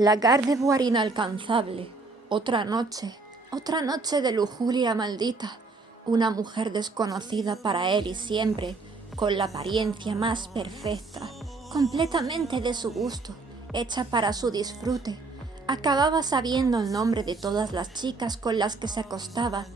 La Gardevoir inalcanzable, otra noche de lujuria maldita, una mujer desconocida para él y siempre, con la apariencia más perfecta, completamente de su gusto, hecha para su disfrute. Acababa sabiendo el nombre de todas las chicas con las que se acostaba.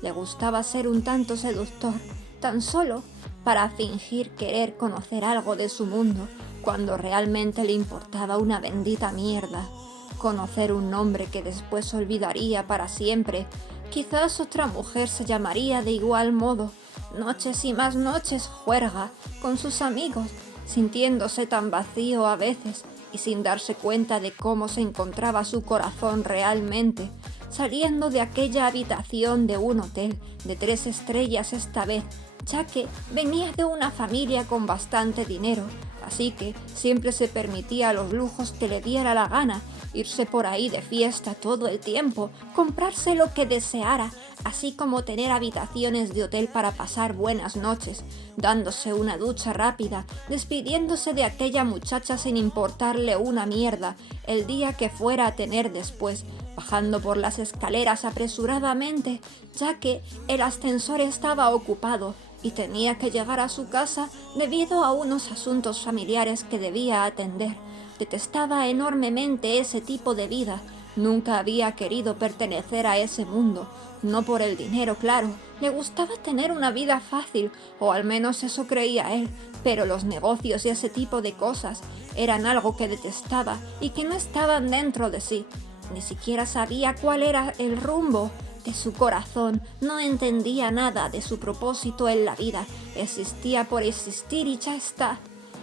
Le gustaba ser un tanto seductor, tan solo para fingir querer conocer algo de su mundo, cuando realmente le importaba una bendita mierda. Conocer un nombre que después olvidaría para siempre. Quizás otra mujer se llamaría de igual modo. Noches y más noches juerga con sus amigos, sintiéndose tan vacío a veces y sin darse cuenta de cómo se encontraba su corazón realmente, saliendo de aquella habitación de un hotel de 3 estrellas esta vez, ya que venía de una familia con bastante dinero, así que siempre se permitía los lujos que le diera la gana, irse por ahí de fiesta todo el tiempo, comprarse lo que deseara, así como tener habitaciones de hotel para pasar buenas noches, dándose una ducha rápida, despidiéndose de aquella muchacha sin importarle una mierda, el día que fuera a tener después, bajando por las escaleras apresuradamente, ya que el ascensor estaba ocupado y tenía que llegar a su casa debido a unos asuntos familiares que debía atender. Detestaba enormemente ese tipo de vida. Nunca había querido pertenecer a ese mundo. No por el dinero, claro. Le gustaba tener una vida fácil, o al menos eso creía él. Pero los negocios y ese tipo de cosas eran algo que detestaba y que no estaban dentro de sí. Ni siquiera sabía cuál era el rumbo de su corazón, no entendía nada de su propósito en la vida, existía por existir y ya está.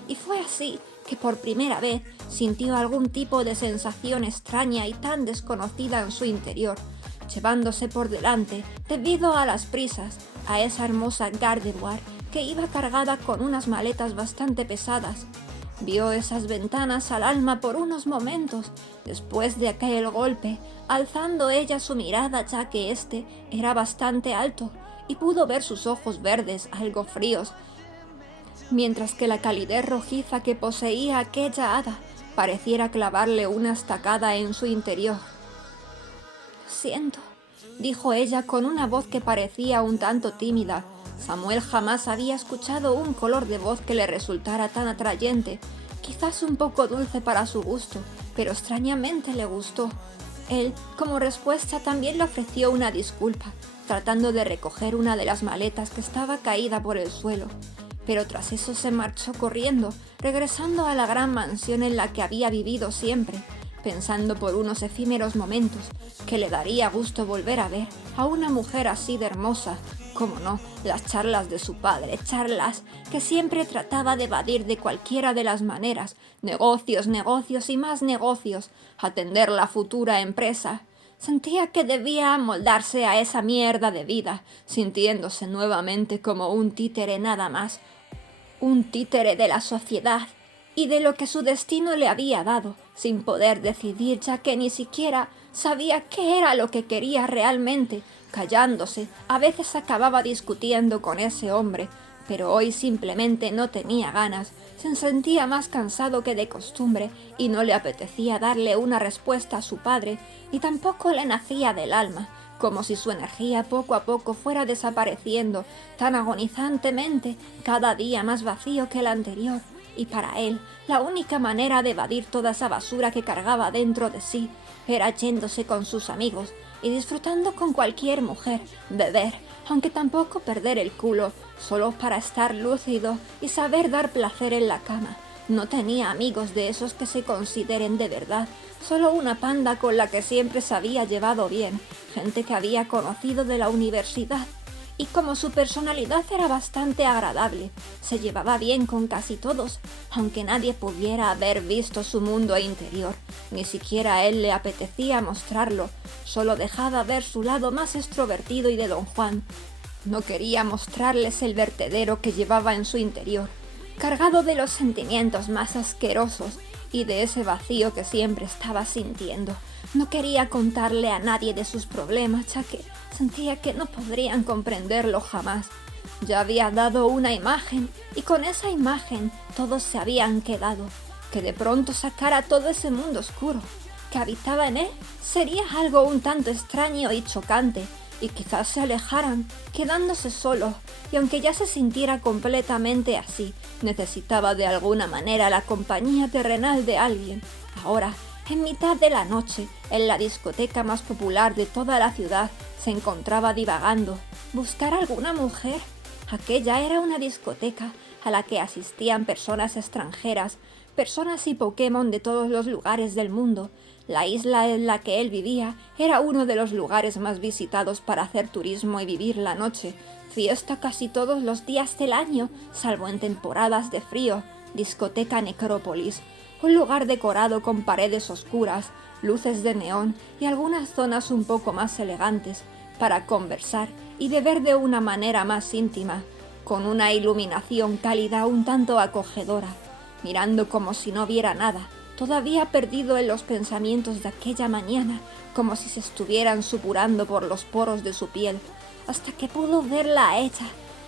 Y fue así que por primera vez sintió algún tipo de sensación extraña y tan desconocida en su interior, llevándose por delante, debido a las prisas, a esa hermosa Gardevoir que iba cargada con unas maletas bastante pesadas. Vio esas ventanas al alma por unos momentos, después de aquel golpe, alzando ella su mirada ya que éste era bastante alto, y pudo ver sus ojos verdes algo fríos, mientras que la calidez rojiza que poseía aquella hada pareciera clavarle una estacada en su interior. «Lo siento», dijo ella con una voz que parecía un tanto tímida. Samuel jamás había escuchado un color de voz que le resultara tan atrayente, quizás un poco dulce para su gusto, pero extrañamente le gustó. Él, como respuesta, también le ofreció una disculpa, tratando de recoger una de las maletas que estaba caída por el suelo. Pero tras eso se marchó corriendo, regresando a la gran mansión en la que había vivido siempre, pensando por unos efímeros momentos que le daría gusto volver a ver a una mujer así de hermosa. Cómo no, las charlas de su padre, charlas que siempre trataba de evadir de cualquiera de las maneras, negocios, negocios y más negocios, atender la futura empresa. Sentía que debía amoldarse a esa mierda de vida, sintiéndose nuevamente como un títere nada más, un títere de la sociedad y de lo que su destino le había dado, sin poder decidir ya que ni siquiera sabía qué era lo que quería realmente. Callándose, a veces acababa discutiendo con ese hombre, pero hoy simplemente no tenía ganas, se sentía más cansado que de costumbre y no le apetecía darle una respuesta a su padre, y tampoco le nacía del alma, como si su energía poco a poco fuera desapareciendo tan agonizantemente, cada día más vacío que el anterior, y para él la única manera de evadir toda esa basura que cargaba dentro de sí era yéndose con sus amigos y disfrutando con cualquier mujer, beber, aunque tampoco perder el culo, solo para estar lúcido y saber dar placer en la cama. No tenía amigos de esos que se consideren de verdad, solo una panda con la que siempre se había llevado bien, gente que había conocido de la universidad. Y como su personalidad era bastante agradable, se llevaba bien con casi todos, aunque nadie pudiera haber visto su mundo interior, ni siquiera a él le apetecía mostrarlo, solo dejaba ver su lado más extrovertido y de don Juan. No quería mostrarles el vertedero que llevaba en su interior, cargado de los sentimientos más asquerosos y de ese vacío que siempre estaba sintiendo. No quería contarle a nadie de sus problemas, ya que sentía que no podrían comprenderlo jamás. Ya había dado una imagen, y con esa imagen todos se habían quedado. Que de pronto sacara todo ese mundo oscuro, que habitaba en él sería algo un tanto extraño y chocante, y quizás se alejaran, quedándose solos, y aunque ya se sintiera completamente así, necesitaba de alguna manera la compañía terrenal de alguien. Ahora, en mitad de la noche, en la discoteca más popular de toda la ciudad, se encontraba divagando. ¿Buscar alguna mujer? Aquella era una discoteca a la que asistían personas extranjeras, personas y Pokémon de todos los lugares del mundo. La isla en la que él vivía era uno de los lugares más visitados para hacer turismo y vivir la noche. Fiesta casi todos los días del año, salvo en temporadas de frío. Discoteca Necrópolis, un lugar decorado con paredes oscuras, luces de neón y algunas zonas un poco más elegantes para conversar y beber de una manera más íntima, con una iluminación cálida un tanto acogedora, mirando como si no viera nada, todavía perdido en los pensamientos de aquella mañana, como si se estuvieran supurando por los poros de su piel, hasta que pudo verla a ella,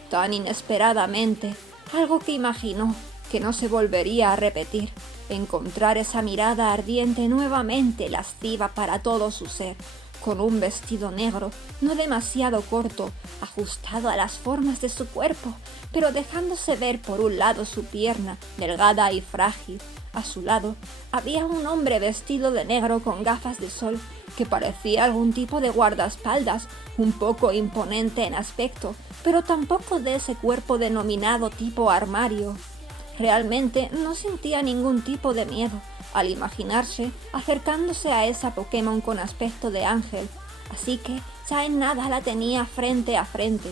tan inesperadamente, algo que imaginó que no se volvería a repetir, encontrar esa mirada ardiente nuevamente lasciva para todo su ser, con un vestido negro, no demasiado corto, ajustado a las formas de su cuerpo, pero dejándose ver por un lado su pierna, delgada y frágil. A su lado había un hombre vestido de negro con gafas de sol, que parecía algún tipo de guardaespaldas, un poco imponente en aspecto, pero tampoco de ese cuerpo denominado tipo armario. Realmente no sentía ningún tipo de miedo al imaginarse acercándose a esa Pokémon con aspecto de ángel, así que ya en nada la tenía frente a frente.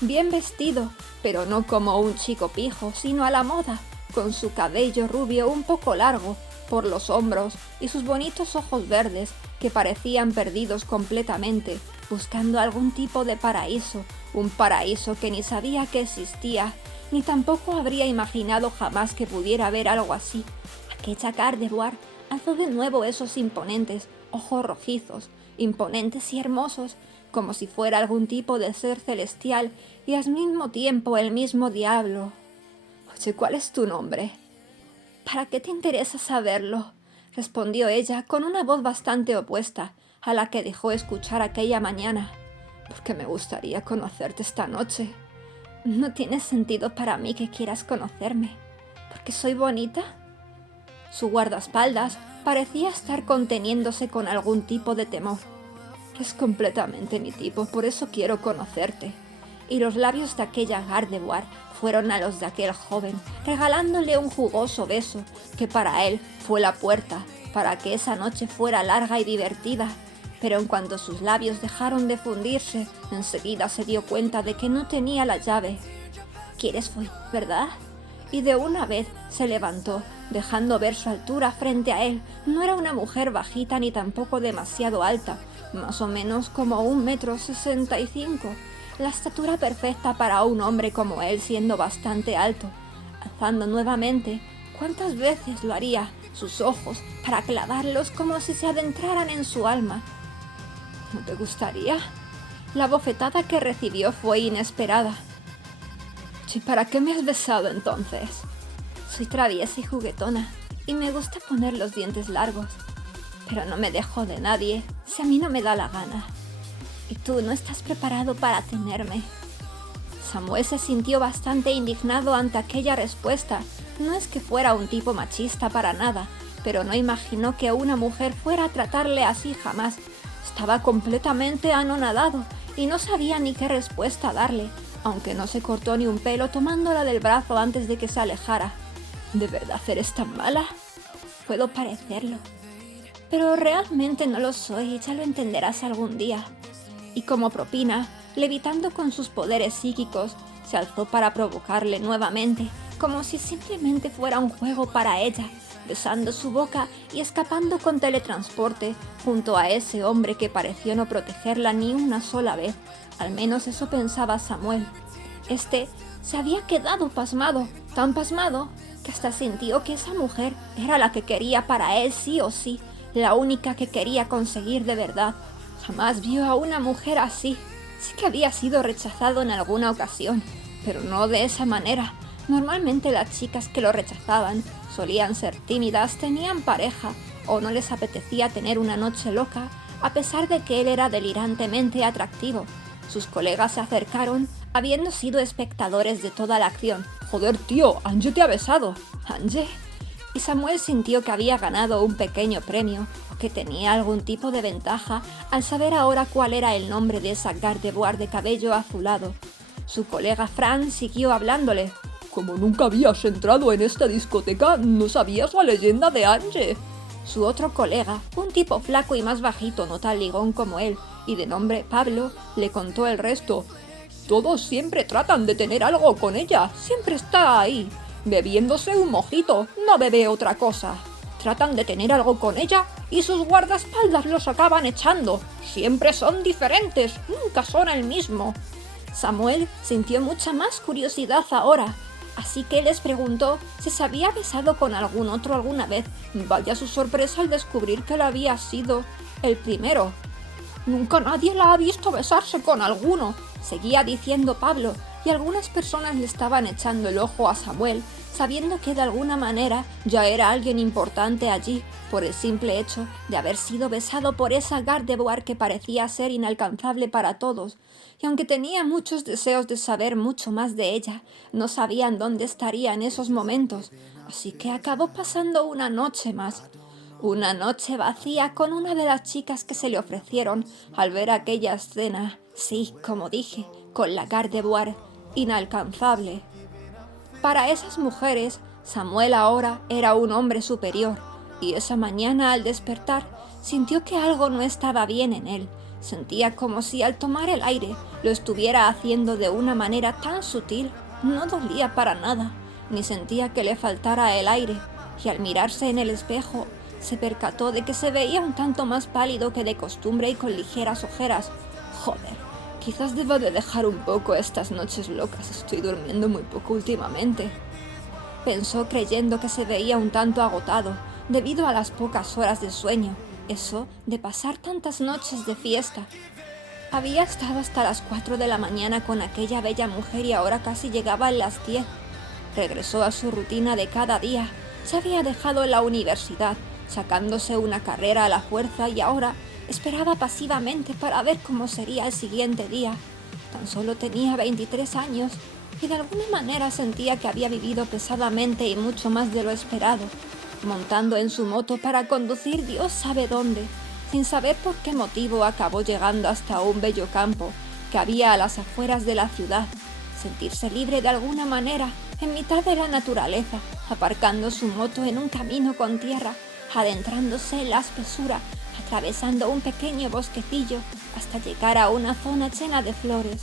Bien vestido, pero no como un chico pijo, sino a la moda, con su cabello rubio un poco largo por los hombros y sus bonitos ojos verdes que parecían perdidos completamente, buscando algún tipo de paraíso, un paraíso que ni sabía que existía, ni tampoco habría imaginado jamás que pudiera haber algo así. Aquella Gardevoir alzó de nuevo esos imponentes ojos rojizos, imponentes y hermosos, como si fuera algún tipo de ser celestial y al mismo tiempo el mismo diablo. Oye, ¿cuál es tu nombre? ¿Para qué te interesa saberlo? Respondió ella con una voz bastante opuesta a la que dejó escuchar aquella mañana. Porque me gustaría conocerte esta noche. No tiene sentido para mí que quieras conocerme. ¿Porque soy bonita? Su guardaespaldas parecía estar conteniéndose con algún tipo de temor. Es completamente mi tipo, por eso quiero conocerte. Y los labios de aquella Gardevoir fueron a los de aquel joven, regalándole un jugoso beso que para él fue la puerta para que esa noche fuera larga y divertida. Pero en cuanto sus labios dejaron de fundirse, enseguida se dio cuenta de que no tenía la llave. ¿Quieres follar, verdad? Y de una vez se levantó, dejando ver su altura frente a él. No era una mujer bajita ni tampoco demasiado alta, más o menos como 1,65 m, la estatura perfecta para un hombre como él siendo bastante alto. Alzando nuevamente, ¿cuántas veces lo haría? Sus ojos para clavarlos como si se adentraran en su alma. ¿No te gustaría? La bofetada que recibió fue inesperada. ¿Y para qué me has besado entonces? Soy traviesa y juguetona, y me gusta poner los dientes largos, pero no me dejo de nadie si a mí no me da la gana. Y tú no estás preparado para tenerme. Samuel se sintió bastante indignado ante aquella respuesta. No es que fuera un tipo machista para nada, pero no imaginó que una mujer fuera a tratarle así jamás. Estaba completamente anonadado y no sabía ni qué respuesta darle, aunque no se cortó ni un pelo tomándola del brazo antes de que se alejara. ¿De verdad eres tan mala? Puedo parecerlo, pero realmente no lo soy y ya lo entenderás algún día. Y como propina, levitando con sus poderes psíquicos, se alzó para provocarle nuevamente, como si simplemente fuera un juego para ella, besando su boca y escapando con teletransporte junto a ese hombre que pareció no protegerla ni una sola vez. Al menos eso pensaba Samuel. Este se había quedado pasmado, tan pasmado, que hasta sintió que esa mujer era la que quería para él sí o sí, la única que quería conseguir de verdad. Jamás vio a una mujer así. Sí que había sido rechazado en alguna ocasión, pero no de esa manera. Normalmente las chicas que lo rechazaban solían ser tímidas, tenían pareja o no les apetecía tener una noche loca, a pesar de que él era delirantemente atractivo. Sus colegas se acercaron, habiendo sido espectadores de toda la acción. «Joder, tío, Ange te ha besado». «¿Ange?» Y Samuel sintió que había ganado un pequeño premio, o que tenía algún tipo de ventaja al saber ahora cuál era el nombre de esa Gardevoir de cabello azulado. Su colega Fran siguió hablándole. «Como nunca habías entrado en esta discoteca, ¿no sabías la leyenda de Ange?» Su otro colega, un tipo flaco y más bajito, no tan ligón como él, y de nombre Pablo, le contó el resto. «Todos siempre tratan de tener algo con ella, siempre está ahí, bebiéndose un mojito, no bebe otra cosa. Tratan de tener algo con ella y sus guardaespaldas los acaban echando. Siempre son diferentes, nunca son el mismo». Samuel sintió mucha más curiosidad ahora, así que les preguntó si se había besado con algún otro alguna vez. Vaya su sorpresa al descubrir que él había sido el primero. «Nunca nadie la ha visto besarse con alguno», seguía diciendo Pablo, y algunas personas le estaban echando el ojo a Samuel, sabiendo que de alguna manera ya era alguien importante allí, por el simple hecho de haber sido besado por esa Gardevoir que parecía ser inalcanzable para todos, y aunque tenía muchos deseos de saber mucho más de ella, no sabían dónde estaría en esos momentos, así que acabó pasando una noche más. Una noche vacía con una de las chicas que se le ofrecieron al ver aquella escena, sí, como dije, con la Gardevoir inalcanzable. Para esas mujeres, Samuel ahora era un hombre superior, y esa mañana al despertar sintió que algo no estaba bien en él. Sentía como si al tomar el aire lo estuviera haciendo de una manera tan sutil. No dolía para nada, ni sentía que le faltara el aire, y al mirarse en el espejo se percató de que se veía un tanto más pálido que de costumbre y con ligeras ojeras. Joder, quizás deba de dejar un poco estas noches locas, estoy durmiendo muy poco últimamente, pensó creyendo que se veía un tanto agotado debido a las pocas horas de sueño, eso de pasar tantas noches de fiesta. Había estado hasta las 4 de la mañana con aquella bella mujer y ahora casi llegaba a las 10. Regresó a su rutina de cada día, se había dejado la universidad, sacándose una carrera a la fuerza y ahora esperaba pasivamente para ver cómo sería el siguiente día. Tan solo tenía 23 años y de alguna manera sentía que había vivido pesadamente y mucho más de lo esperado, montando en su moto para conducir Dios sabe dónde. Sin saber por qué motivo acabó llegando hasta un bello campo que había a las afueras de la ciudad. Sentirse libre de alguna manera en mitad de la naturaleza, aparcando su moto en un camino con tierra, adentrándose en la espesura, atravesando un pequeño bosquecillo hasta llegar a una zona llena de flores,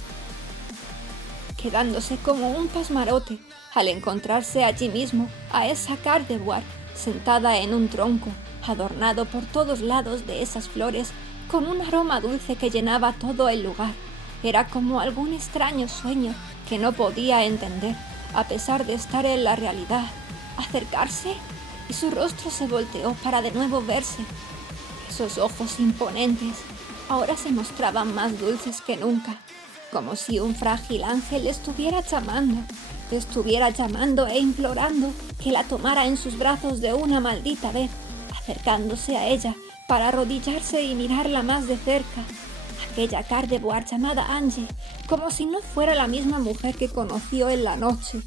quedándose como un pasmarote al encontrarse allí mismo a esa Gardevoir sentada en un tronco, adornado por todos lados de esas flores con un aroma dulce que llenaba todo el lugar. Era como algún extraño sueño que no podía entender, a pesar de estar en la realidad. Acercarse y su rostro se volteó para de nuevo verse. Esos ojos imponentes ahora se mostraban más dulces que nunca, como si un frágil ángel le estuviera llamando e implorando que la tomara en sus brazos de una maldita vez, acercándose a ella para arrodillarse y mirarla más de cerca. Aquella Gardevoir llamada Ange, como si no fuera la misma mujer que conoció en la noche,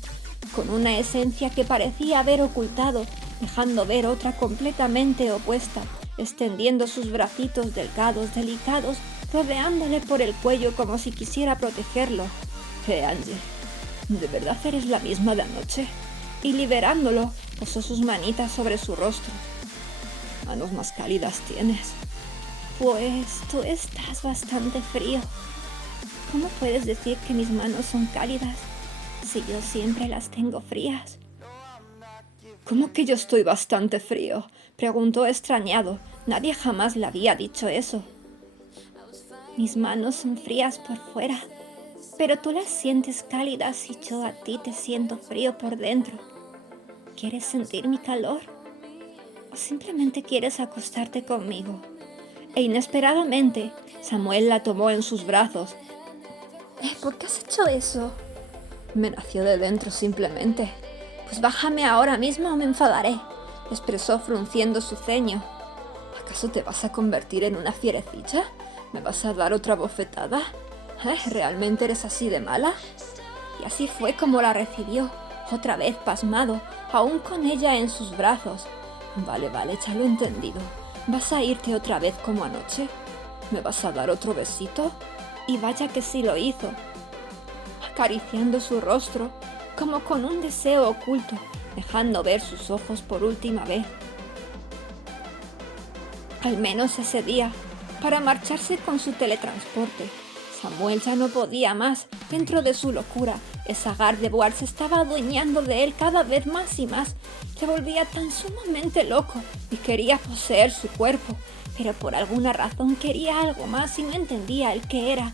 con una esencia que parecía haber ocultado, dejando ver otra completamente opuesta, extendiendo sus bracitos delgados, delicados, rodeándole por el cuello como si quisiera protegerlo. Ange, ¿de verdad eres la misma de anoche? Y liberándolo, posó sus manitas sobre su rostro. Manos más cálidas tienes. Pues tú estás bastante frío. ¿Cómo puedes decir que mis manos son cálidas si yo siempre las tengo frías? ¿Cómo que yo estoy bastante frío?, preguntó extrañado. Nadie jamás le había dicho eso. Mis manos son frías por fuera, pero tú las sientes cálidas y yo a ti te siento frío por dentro. ¿Quieres sentir mi calor? ¿O simplemente quieres acostarte conmigo? E inesperadamente, Samuel la tomó en sus brazos. ¿Por qué has hecho eso? Me nació de dentro simplemente. Pues bájame ahora mismo o me enfadaré, expresó frunciendo su ceño. ¿Acaso te vas a convertir en una fierecilla? ¿Me vas a dar otra bofetada? ¿Realmente eres así de mala? Y así fue como la recibió, otra vez pasmado, aún con ella en sus brazos. Vale, ya lo he entendido. ¿Vas a irte otra vez como anoche? ¿Me vas a dar otro besito? Y vaya que sí lo hizo, acariciando su rostro, como con un deseo oculto, dejando ver sus ojos por última vez. Al menos ese día, para marcharse con su teletransporte. Samuel ya no podía más. Dentro de su locura, esa Gardevoir se estaba adueñando de él cada vez más y más. Se volvía tan sumamente loco y quería poseer su cuerpo, pero por alguna razón quería algo más y no entendía el qué era.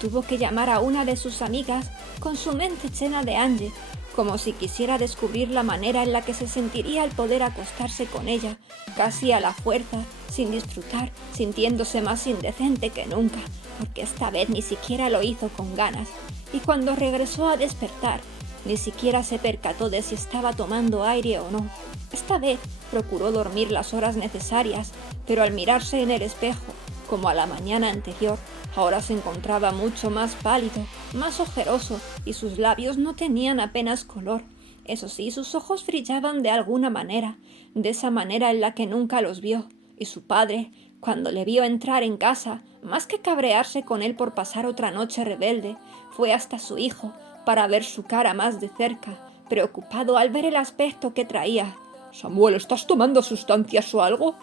Tuvo que llamar a una de sus amigas con su mente llena de Ange, como si quisiera descubrir la manera en la que se sentiría al poder acostarse con ella, casi a la fuerza, sin disfrutar, sintiéndose más indecente que nunca, porque esta vez ni siquiera lo hizo con ganas, y cuando regresó a despertar, ni siquiera se percató de si estaba tomando aire o no. Esta vez procuró dormir las horas necesarias, pero al mirarse en el espejo, como a la mañana anterior, ahora se encontraba mucho más pálido, más ojeroso, y sus labios no tenían apenas color. Eso sí, sus ojos brillaban de alguna manera, de esa manera en la que nunca los vio, y su padre, cuando le vio entrar en casa, más que cabrearse con él por pasar otra noche rebelde, fue hasta su hijo para ver su cara más de cerca, preocupado al ver el aspecto que traía. «Samuel, ¿estás tomando sustancias o algo?»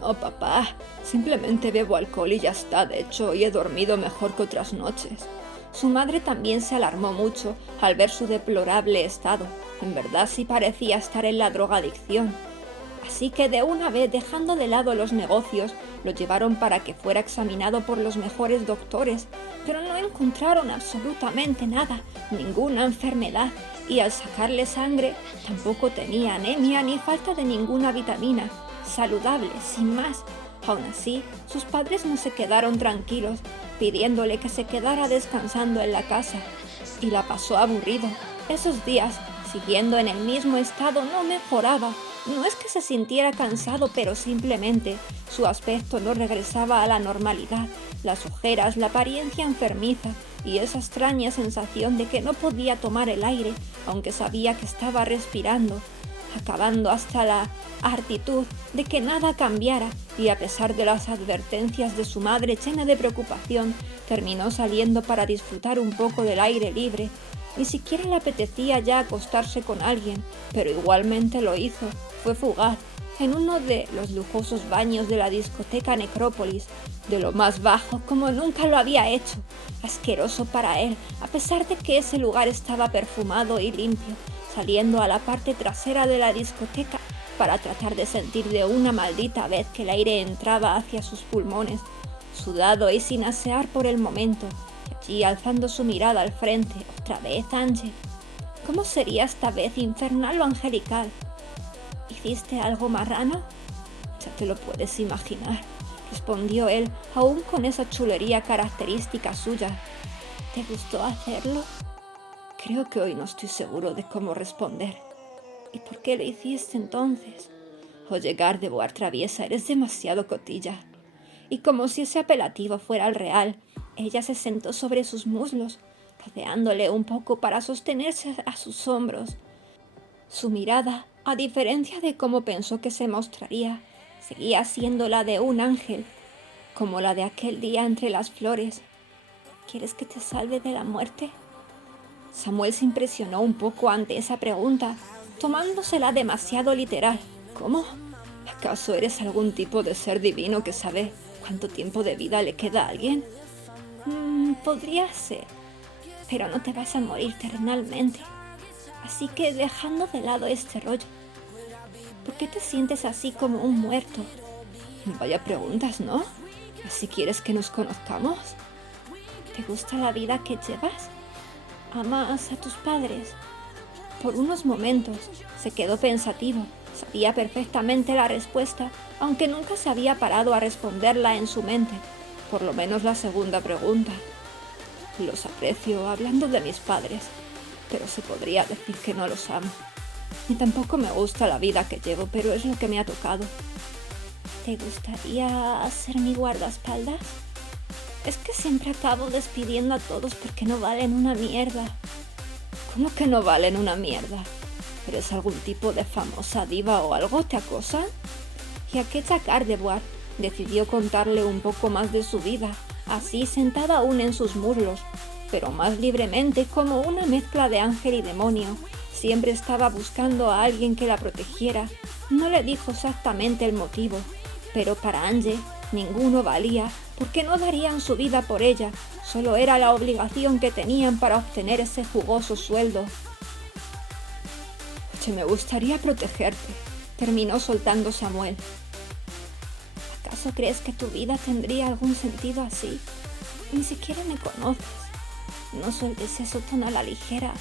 «No, papá, simplemente bebo alcohol y ya está. De hecho, hoy he dormido mejor que otras noches». Su madre también se alarmó mucho al ver su deplorable estado. En verdad sí parecía estar en la drogadicción. Así que de una vez, dejando de lado los negocios, lo llevaron para que fuera examinado por los mejores doctores, pero no encontraron absolutamente nada, ninguna enfermedad, y al sacarle sangre tampoco tenía anemia ni falta de ninguna vitamina. Saludable, sin más. Aún así, sus padres no se quedaron tranquilos, pidiéndole que se quedara descansando en la casa, y la pasó aburrido. Esos días, siguiendo en el mismo estado, no mejoraba. No es que se sintiera cansado, pero simplemente su aspecto no regresaba a la normalidad. Las ojeras, la apariencia enfermiza y esa extraña sensación de que no podía tomar el aire, aunque sabía que estaba respirando, acabando hasta la hartitud de que nada cambiara, y a pesar de las advertencias de su madre llena de preocupación, terminó saliendo para disfrutar un poco del aire libre. Ni siquiera le apetecía ya acostarse con alguien, pero igualmente lo hizo. Fue fugaz, en uno de los lujosos baños de la discoteca Necrópolis, de lo más bajo, como nunca lo había hecho. Asqueroso para él, a pesar de que ese lugar estaba perfumado y limpio, saliendo a la parte trasera de la discoteca para tratar de sentir de una maldita vez que el aire entraba hacia sus pulmones, sudado y sin asear por el momento, y allí alzando su mirada al frente, otra vez Ange. ¿Cómo sería esta vez, infernal o angelical? ¿Hiciste algo marrano? Ya te lo puedes imaginar, respondió él, aún con esa chulería característica suya. ¿Te gustó hacerlo? Creo que hoy no estoy seguro de cómo responder. ¿Y por qué lo hiciste entonces? Oye, Gardevoir traviesa, eres demasiado cotilla. Y como si ese apelativo fuera el real, ella se sentó sobre sus muslos, rodeándole un poco para sostenerse a sus hombros. Su mirada, a diferencia de cómo pensó que se mostraría, seguía siendo la de un ángel, como la de aquel día entre las flores. ¿Quieres que te salve de la muerte? Samuel se impresionó un poco ante esa pregunta, tomándosela demasiado literal. ¿Cómo? ¿Acaso eres algún tipo de ser divino que sabe cuánto tiempo de vida le queda a alguien? Podría ser, pero no te vas a morir terrenalmente. Así que dejando de lado este rollo, ¿por qué te sientes así como un muerto? Vaya preguntas, ¿no? ¿Así quieres que nos conozcamos? ¿Te gusta la vida que llevas? ¿Amas a tus padres? Por unos momentos se quedó pensativo. Sabía perfectamente la respuesta, aunque nunca se había parado a responderla en su mente. Por lo menos la segunda pregunta. Los aprecio hablando de mis padres, pero se podría decir que no los amo. Ni tampoco me gusta la vida que llevo, pero es lo que me ha tocado. ¿Te gustaría ser mi guardaespaldas? Es que siempre acabo despidiendo a todos porque no valen una mierda. ¿Cómo que no valen una mierda? ¿Eres algún tipo de famosa diva o algo? ¿Te acosan? Y aquella Gardevoir decidió contarle un poco más de su vida, así sentada aún en sus muslos, pero más libremente, como una mezcla de ángel y demonio. Siempre estaba buscando a alguien que la protegiera. No le dijo exactamente el motivo, pero para Ange ninguno valía, porque no darían su vida por ella, solo era la obligación que tenían para obtener ese jugoso sueldo. Oye, me gustaría protegerte, terminó soltando Samuel. ¿Acaso crees que tu vida tendría algún sentido así? Ni siquiera me conoces. No sueltes eso tan a la ligera,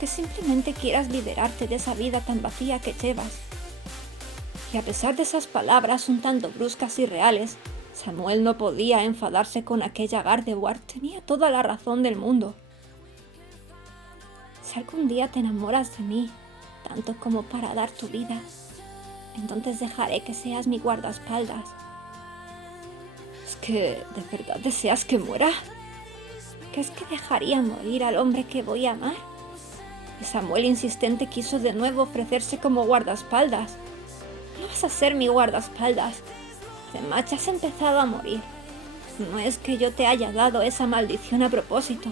que simplemente quieras liberarte de esa vida tan vacía que llevas. Y a pesar de esas palabras un tanto bruscas y reales, Samuel no podía enfadarse con aquella Gardevoir, tenía toda la razón del mundo. Si algún día te enamoras de mí, tanto como para dar tu vida, entonces dejaré que seas mi guardaespaldas. ¿Es que de verdad deseas que muera? ¿Crees que dejaría morir al hombre que voy a amar? Y Samuel insistente quiso de nuevo ofrecerse como guardaespaldas. No vas a ser mi guardaespaldas. Además ya has empezado a morir. No es que yo te haya dado esa maldición a propósito,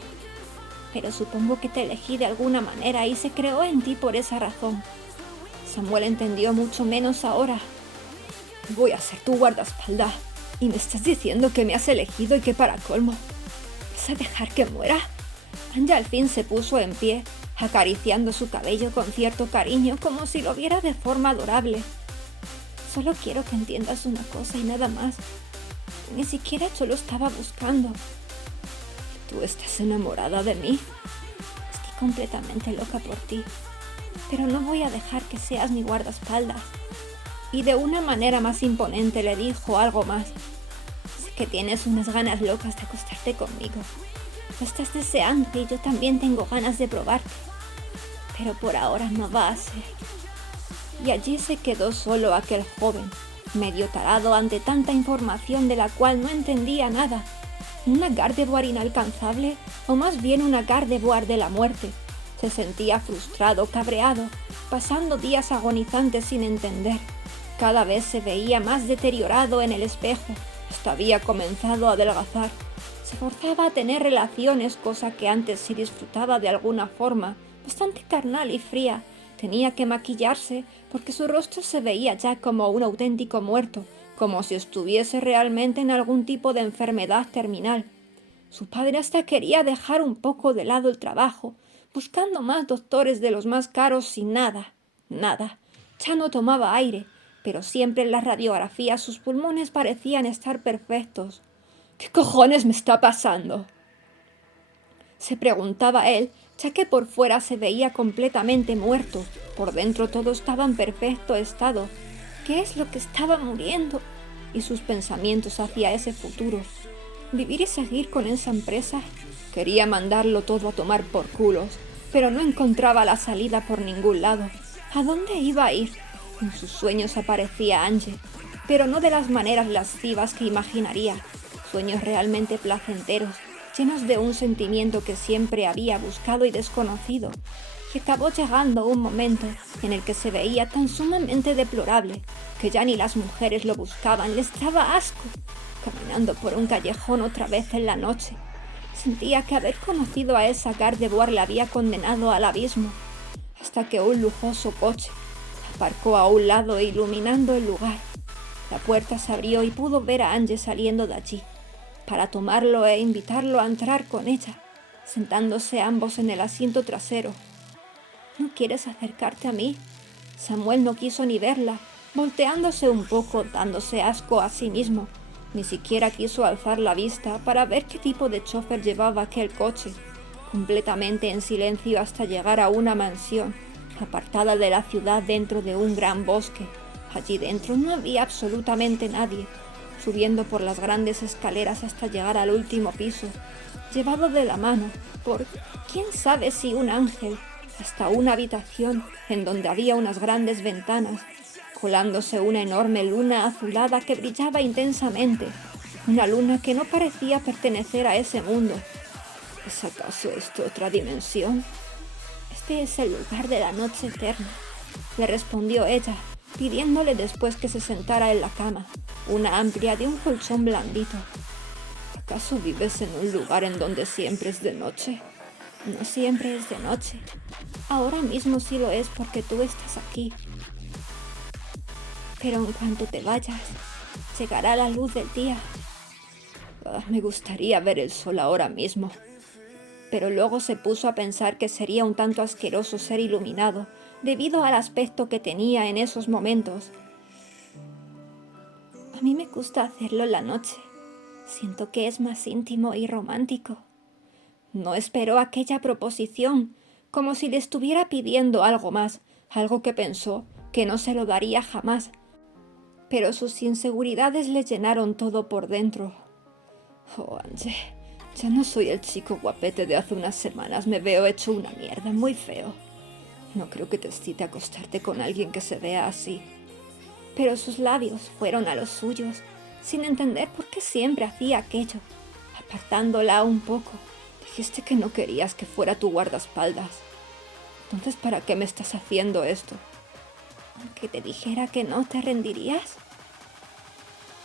pero supongo que te elegí de alguna manera y se creó en ti por esa razón. Samuel entendió mucho menos ahora. Voy a ser tu guardaespaldas. Y me estás diciendo que me has elegido y que para colmo, ¿vas a dejar que muera? Ange al fin se puso en pie, acariciando su cabello con cierto cariño, como si lo viera de forma adorable. Solo quiero que entiendas una cosa y nada más. Ni siquiera yo lo estaba buscando. ¿Tú estás enamorada de mí? Estoy completamente loca por ti, pero no voy a dejar que seas mi guardaespaldas. Y de una manera más imponente le dijo algo más. Sé que tienes unas ganas locas de acostarte conmigo. Lo estás deseando y yo también tengo ganas de probarte. Pero por ahora no va a ser. Y allí se quedó solo aquel joven, medio tarado ante tanta información de la cual no entendía nada. ¿Una Gardevoir inalcanzable? O más bien una Gardevoir de la muerte. Se sentía frustrado, cabreado, pasando días agonizantes sin entender. Cada vez se veía más deteriorado en el espejo, hasta había comenzado a adelgazar. Se forzaba a tener relaciones, cosa que antes sí disfrutaba de alguna forma, bastante carnal y fría. Tenía que maquillarse porque su rostro se veía ya como un auténtico muerto, como si estuviese realmente en algún tipo de enfermedad terminal. Su padre hasta quería dejar un poco de lado el trabajo, buscando más doctores de los más caros sin nada. Ya no tomaba aire, pero siempre en las radiografías sus pulmones parecían estar perfectos. ¿Qué cojones me está pasando?, se preguntaba él, ya que por fuera se veía completamente muerto, por dentro todo estaba en perfecto estado. ¿Qué es lo que estaba muriendo? Y sus pensamientos hacia ese futuro. ¿Vivir y seguir con esa empresa? Quería mandarlo todo a tomar por culos, pero no encontraba la salida por ningún lado. ¿A dónde iba a ir? En sus sueños aparecía Ange, pero no de las maneras lascivas que imaginaría. Sueños realmente placenteros, llenos de un sentimiento que siempre había buscado y desconocido, y acabó llegando un momento en el que se veía tan sumamente deplorable que ya ni las mujeres lo buscaban, les daba asco. Caminando por un callejón otra vez en la noche, sentía que haber conocido a esa Gardevoir le había condenado al abismo, hasta que un lujoso coche aparcó a un lado iluminando el lugar. La puerta se abrió y pudo ver a Ange saliendo de allí, para tomarlo e invitarlo a entrar con ella, sentándose ambos en el asiento trasero. ¿No quieres acercarte a mí? Samuel no quiso ni verla, volteándose un poco, dándose asco a sí mismo. Ni siquiera quiso alzar la vista para ver qué tipo de chofer llevaba aquel coche, completamente en silencio hasta llegar a una mansión, apartada de la ciudad dentro de un gran bosque. Allí dentro no había absolutamente nadie. Subiendo por las grandes escaleras hasta llegar al último piso, llevado de la mano por quién sabe si un ángel, hasta una habitación en donde había unas grandes ventanas, colándose una enorme luna azulada que brillaba intensamente, una luna que no parecía pertenecer a ese mundo. ¿Es acaso esto otra dimensión? Este es el lugar de la noche eterna, le respondió ella, pidiéndole después que se sentara en la cama, una amplia de un colchón blandito. ¿Acaso vives en un lugar en donde siempre es de noche? No siempre es de noche. Ahora mismo sí lo es porque tú estás aquí. Pero en cuanto te vayas, llegará la luz del día. Me gustaría ver el sol ahora mismo. Pero luego se puso a pensar que sería un tanto asqueroso ser iluminado, debido al aspecto que tenía en esos momentos. A mí me gusta hacerlo en la noche. Siento que es más íntimo y romántico. No esperó aquella proposición, como si le estuviera pidiendo algo más, algo que pensó que no se lo daría jamás. Pero sus inseguridades le llenaron todo por dentro. Oh, Angie, ya no soy el chico guapete de hace unas semanas, me veo hecho una mierda, muy feo. No creo que te excite acostarte con alguien que se vea así. Pero sus labios fueron a los suyos, sin entender por qué siempre hacía aquello, apartándola un poco. Dijiste que no querías que fuera tu guardaespaldas. Entonces, ¿para qué me estás haciendo esto? Aunque te dijera que no, ¿te rendirías?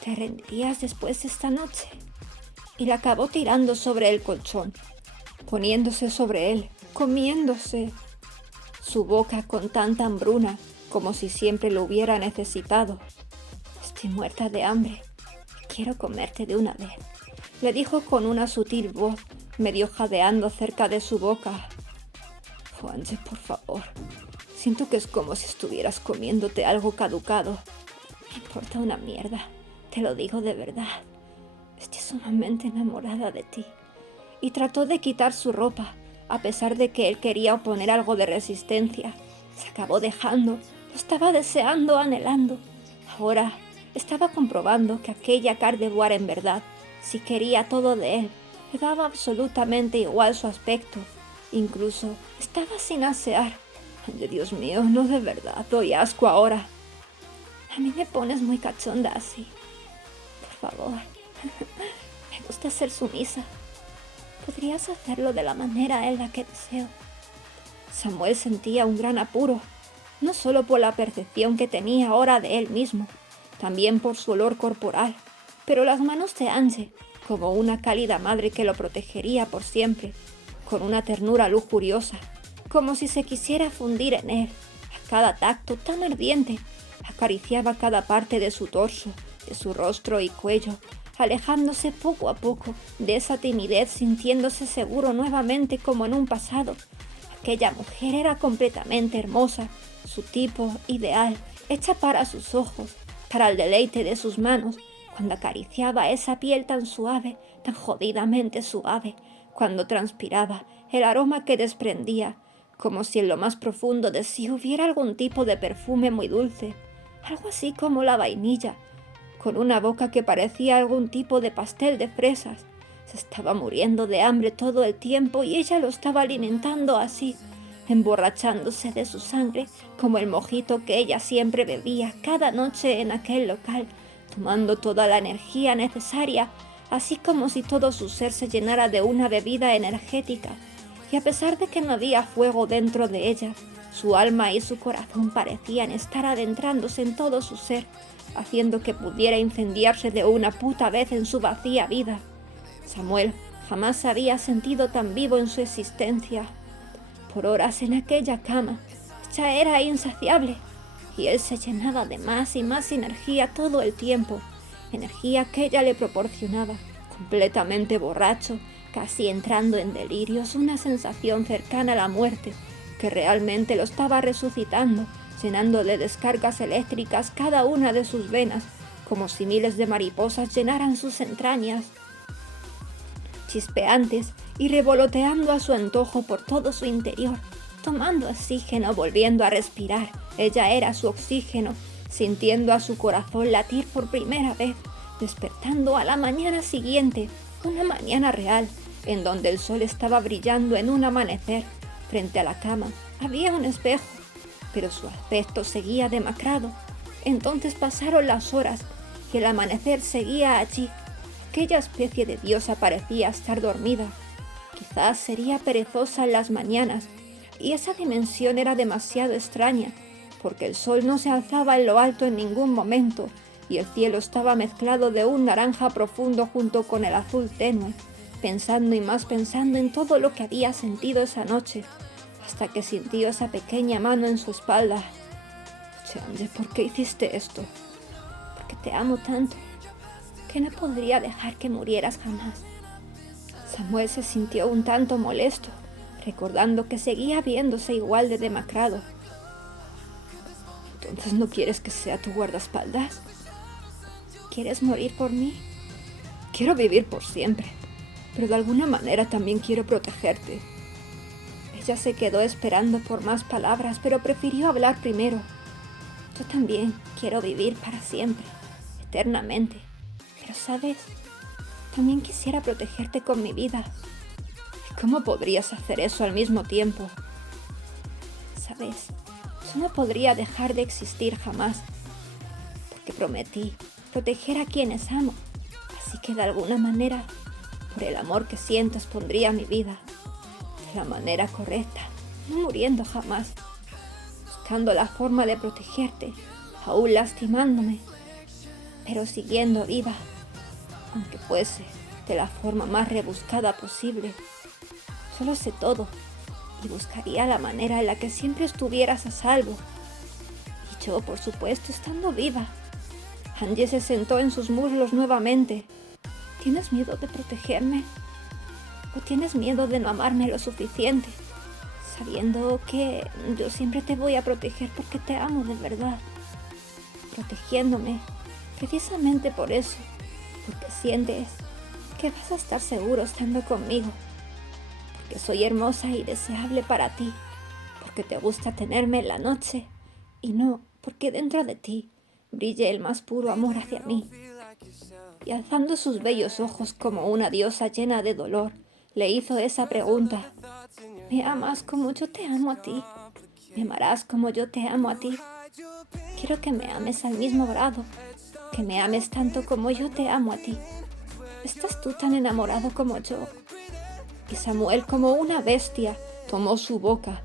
¿Te rendirías después de esta noche? Y la acabó tirando sobre el colchón, poniéndose sobre él, comiéndose su boca con tanta hambruna como si siempre lo hubiera necesitado. Estoy muerta de hambre y quiero comerte de una vez, le dijo con una sutil voz, medio jadeando cerca de su boca. Angie, por favor, siento que es como si estuvieras comiéndote algo caducado. Me importa una mierda, te lo digo de verdad. Estoy sumamente enamorada de ti. Y trató de quitar su ropa, a pesar de que él quería oponer algo de resistencia. Se acabó dejando, lo estaba deseando, anhelando. Ahora estaba comprobando que aquella Gardevoir en verdad, si quería todo de él, le daba absolutamente igual su aspecto. Incluso estaba sin asear. Dios mío, no, de verdad, doy asco ahora. A mí me pones muy cachonda así. Por favor, me gusta ser sumisa. ¿Podrías hacerlo de la manera en la que deseo? Samuel sentía un gran apuro, no solo por la percepción que tenía ahora de él mismo, también por su olor corporal, pero las manos de Angie, como una cálida madre que lo protegería por siempre, con una ternura lujuriosa, como si se quisiera fundir en él, a cada tacto tan ardiente, acariciaba cada parte de su torso, de su rostro y cuello, alejándose poco a poco de esa timidez, sintiéndose seguro nuevamente como en un pasado. Aquella mujer era completamente hermosa, su tipo ideal, hecha para sus ojos, para el deleite de sus manos, cuando acariciaba esa piel tan suave, tan jodidamente suave, cuando transpiraba, el aroma que desprendía, como si en lo más profundo de sí hubiera algún tipo de perfume muy dulce, algo así como la vainilla, con una boca que parecía algún tipo de pastel de fresas. Se estaba muriendo de hambre todo el tiempo y ella lo estaba alimentando así, emborrachándose de su sangre como el mojito que ella siempre bebía cada noche en aquel local, tomando toda la energía necesaria, así como si todo su ser se llenara de una bebida energética. Y a pesar de que no había fuego dentro de ella, su alma y su corazón parecían estar adentrándose en todo su ser, haciendo que pudiera incendiarse de una puta vez en su vacía vida. Samuel jamás se había sentido tan vivo en su existencia. Por horas en aquella cama, ella era insaciable, y él se llenaba de más y más energía todo el tiempo, energía que ella le proporcionaba, completamente borracho, casi entrando en delirios, una sensación cercana a la muerte, que realmente lo estaba resucitando, llenando de descargas eléctricas cada una de sus venas, como si miles de mariposas llenaran sus entrañas, chispeantes y revoloteando a su antojo por todo su interior, tomando oxígeno, volviendo a respirar. Ella era su oxígeno, sintiendo a su corazón latir por primera vez, despertando a la mañana siguiente, una mañana real, en donde el sol estaba brillando en un amanecer. Frente a la cama había un espejo, pero su aspecto seguía demacrado. Entonces pasaron las horas y el amanecer seguía allí. Aquella especie de diosa parecía estar dormida. Quizás sería perezosa en las mañanas, y esa dimensión era demasiado extraña, porque el sol no se alzaba en lo alto en ningún momento, y el cielo estaba mezclado de un naranja profundo junto con el azul tenue, pensando y más pensando en todo lo que había sentido esa noche, hasta que sintió esa pequeña mano en su espalda. Chang'e, ¿por qué hiciste esto? Porque te amo tanto, que no podría dejar que murieras jamás. Samuel se sintió un tanto molesto, recordando que seguía viéndose igual de demacrado. ¿Entonces no quieres que sea tu guardaespaldas? ¿Quieres morir por mí? Quiero vivir por siempre, pero de alguna manera también quiero protegerte. Ella se quedó esperando por más palabras, pero prefirió hablar primero. Yo también quiero vivir para siempre, eternamente. Pero, ¿sabes? También quisiera protegerte con mi vida. ¿Y cómo podrías hacer eso al mismo tiempo? ¿Sabes? Yo no podría dejar de existir jamás, porque prometí proteger a quienes amo. Así que de alguna manera, por el amor que siento, expondría mi vida de la manera correcta, no muriendo jamás, buscando la forma de protegerte, aún lastimándome, pero siguiendo viva, aunque fuese de la forma más rebuscada posible. Solo sé todo y buscaría la manera en la que siempre estuvieras a salvo. Y yo, por supuesto, estando viva. Angie se sentó en sus muslos nuevamente. ¿Tienes miedo de protegerme? ¿O tienes miedo de no amarme lo suficiente, sabiendo que yo siempre te voy a proteger porque te amo de verdad? Protegiéndome, precisamente por eso, porque sientes que vas a estar seguro estando conmigo, porque soy hermosa y deseable para ti, porque te gusta tenerme en la noche, y no porque dentro de ti brille el más puro amor hacia mí. Y alzando sus bellos ojos como una diosa llena de dolor, le hizo esa pregunta: ¿me amas como yo te amo a ti? ¿Me amarás como yo te amo a ti? Quiero que me ames al mismo grado, que me ames tanto como yo te amo a ti. ¿Estás tú tan enamorado como yo? Y Samuel, como una bestia, tomó su boca,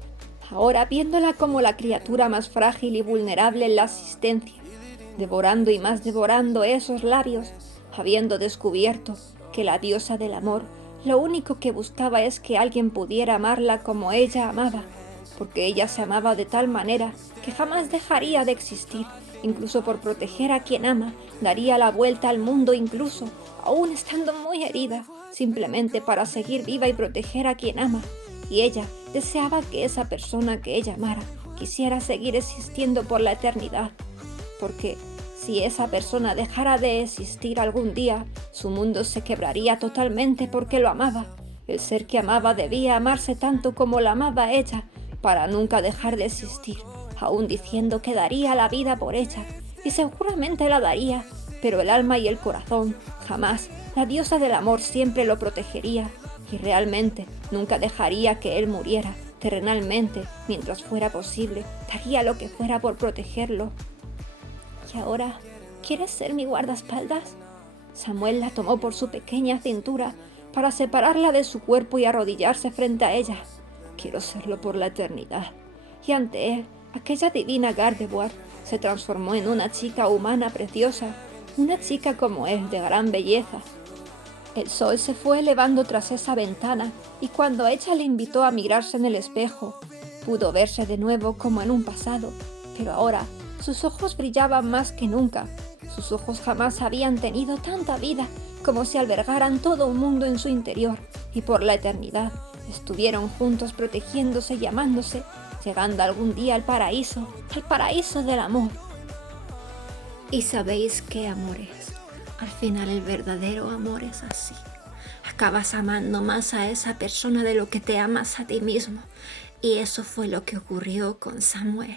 ahora viéndola como la criatura más frágil y vulnerable en la existencia, devorando y más devorando esos labios, habiendo descubierto que la diosa del amor lo único que buscaba es que alguien pudiera amarla como ella amaba, porque ella se amaba de tal manera que jamás dejaría de existir. Incluso por proteger a quien ama, daría la vuelta al mundo, incluso aún estando muy herida, simplemente para seguir viva y proteger a quien ama. Y ella deseaba que esa persona que ella amara quisiera seguir existiendo por la eternidad, porque si esa persona dejara de existir algún día, su mundo se quebraría totalmente porque lo amaba. El ser que amaba debía amarse tanto como la amaba ella, para nunca dejar de existir, aún diciendo que daría la vida por ella, y seguramente la daría, pero el alma y el corazón, jamás. La diosa del amor siempre lo protegería, y realmente nunca dejaría que él muriera. Terrenalmente, mientras fuera posible, daría lo que fuera por protegerlo. ¿Y ahora quieres ser mi guardaespaldas? Samuel la tomó por su pequeña cintura para separarla de su cuerpo y arrodillarse frente a ella. Quiero serlo por la eternidad. Y ante él, aquella divina Gardevoir se transformó en una chica humana preciosa, una chica como él, de gran belleza. El sol se fue elevando tras esa ventana y cuando ella le invitó a mirarse en el espejo, pudo verse de nuevo como en un pasado, pero ahora sus ojos brillaban más que nunca. Sus ojos jamás habían tenido tanta vida, como si albergaran todo un mundo en su interior, y por la eternidad estuvieron juntos protegiéndose y amándose, llegando algún día al paraíso del amor. ¿Y sabéis qué amor es? Al final el verdadero amor es así. Acabas amando más a esa persona de lo que te amas a ti mismo. Y eso fue lo que ocurrió con Samuel.